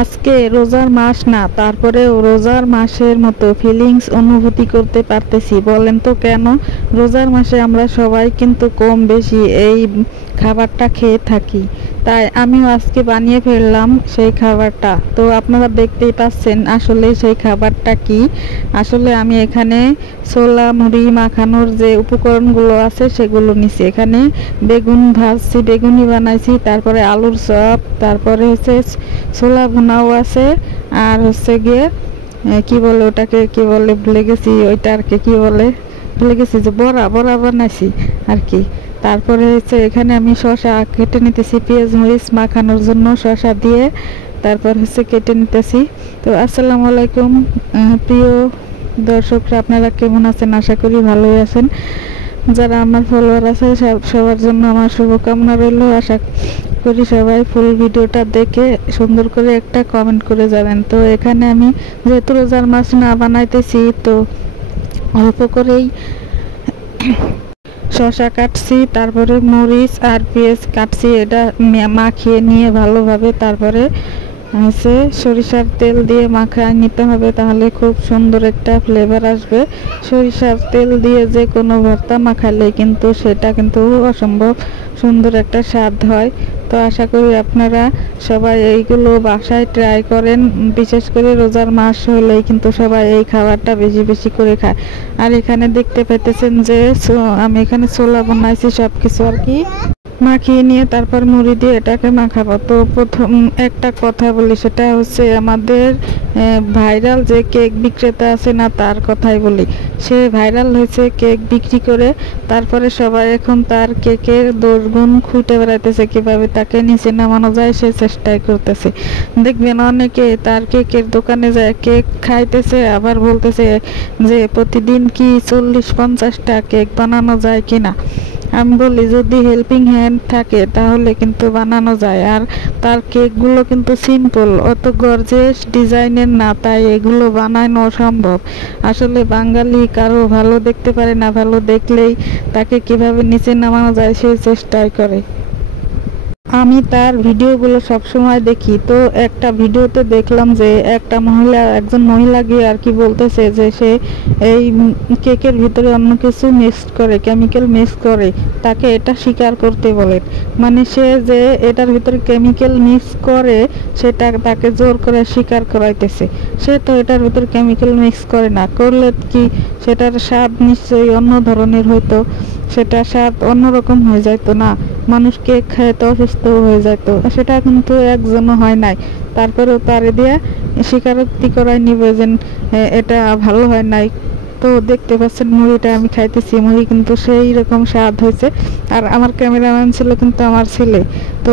আজকে রোজার মাস না, তারপরেও রোজার মাসের মতো ফিলিংস অনুভূতি করতে পারতেছি। বলেন তো কেন? রোজার মাসে আমরা সবাই কিন্তু কম বেশি এই খাবারটা খেয়ে থাকি, তাই আমিও আজকে বানিয়ে ফেললাম সেই খাবারটা। তো আপনারা দেখতেই পাচ্ছেন আসলে সেই খাবারটা কি। আসলে আমি এখানে ছোলা মুড়ি মাখানোর যে উপকরণগুলো আছে সেগুলো নিছি। এখানে বেগুন ভাজছি, বেগুনি বানাইছি, তারপরে আলুর চপ, তারপরে হচ্ছে ছোলা ভুনাও আছে, আর হচ্ছে গিয়ে কি বলে ওটাকে, কি বলে ভুলে গেছি, ওইটা আর কি বলে ভুলে গেছি, যে বড়া বড়া বানাইছি আর কি। তারপরে হচ্ছে এখানে আমি শসা কেটে নিতেছি, পেঁয়াজ মরিচ মাখানোর জন্য শসা দিয়ে তারপর হচ্ছে কেটে নিতেছি। তো আসসালামু আলাইকুম প্রিয় দর্শকরা, আপনারা কেমন আছেন? আশা করি ভালোই আছেন। যারা আমার ফলোয়ার আছে সবার জন্য আমার শুভকামনা রইল। আশা করি সবাই ফুল ভিডিওটা দেখে সুন্দর করে একটা কমেন্ট করে যাবেন। তো এখানে আমি যেহেতু রোজার মাছ না বানাইতেছি, তো অল্প করেই শসা কাটছি, তারপরে মরিচ আর পেঁয়াজ কাটছি, এটা মাখিয়ে নিয়ে ভালোভাবে তারপরে হচ্ছে সরিষার তেল দিয়ে মাখায় নিতে হবে, তাহলে খুব সুন্দর একটা ফ্লেভার আসবে। সরিষার তেল দিয়ে যে কোনো ভর্তা মাখালে কিন্তু সেটা কিন্তু অসম্ভব সুন্দর একটা স্বাদ হয়। তো আশা করি আপনারা সবাই এইগুলো বাসায় ট্রাই করেন। বিশেষ করে রোজার মাস হলেই কিন্তু সবাই এই খাবারটা বেশি বেশি করে খায়। আর এখানে দেখতে পাইতেছেন যে আমি এখানে ছোলা বানাইছি, সব কিছু আর কি মাখিয়ে নিয়ে তারপর মুড়ি দিয়ে এটাকে মাখাবো। তো প্রথম একটা কথা বলি, সেটা হচ্ছে আমাদের ভাইরাল যে কেক বিক্রেতা আছে না, তার কথাই বলি। সে ভাইরাল হয়েছে কেক বিক্রি করে, তারপরে সবাই এখন তার কেকের দোষগুণ খুঁটে বেড়াইতেছে, কিভাবে তাকে নিচে নামানো যায় সে চেষ্টাই করতেছে। দেখবেন অনেকে তার কেকের দোকানে যায় কেক খাইতেছে, আবার বলতেছে যে প্রতিদিন কি 40-50টা কেক বানানো যায় কিনা। আমি বলি যদি হেল্পিং হ্যান্ড থাকে তাহলে কিন্তু বানানো যায়। আর তার কেকগুলো কিন্তু সিম্পল, অত গর্জিয়াস ডিজাইনের না, তাই এগুলো বানানো সম্ভব। আসলে বাঙালি কারো ভালো দেখতে পারে না, ভালো দেখলেই তাকে কিভাবে নিচে নামানো যায় সেই চেষ্টাই করে। আমি তার ভিডিওগুলো সবসময় দেখি। তো একটা ভিডিওতে দেখলাম যে একজন মহিলা গিয়ে আর কি বলতেছে যে সে এই কেকের ভিতরে অন্য কিছু মিক্স করে, কেমিক্যাল মিক্স করে, তাকে এটা স্বীকার করতে বলেন। মানে সে যে এটার ভিতরে কেমিক্যাল মিক্স করে সেটা তাকে জোর করে স্বীকার করাইতেছে। সে তো এটার ভিতরে কেমিক্যাল মিক্স করে না, করলে কি সেটার স্বাদ নিশ্চয়ই অন্য ধরনের হইতো, সেটা স্বাদ অন্যরকম হয়ে যাইতো না, মানুষ কেক খায় তো অসুস্থ হয়ে যেত। সেটা কিন্তু একজনও হয় নাই, তারপরেও তারে দিয়ে স্বীকারোক্তি করাই নিবে যে এটা ভালো হয় নাই। তো দেখতে পাচ্ছেন মুড়িটা আমি খাইতেছি, মুড়ি কিন্তু সেই রকম স্বাদ হয়েছে। আর আমার ক্যামেরাম্যান ছিল কিন্তু আমার ছেলে। তো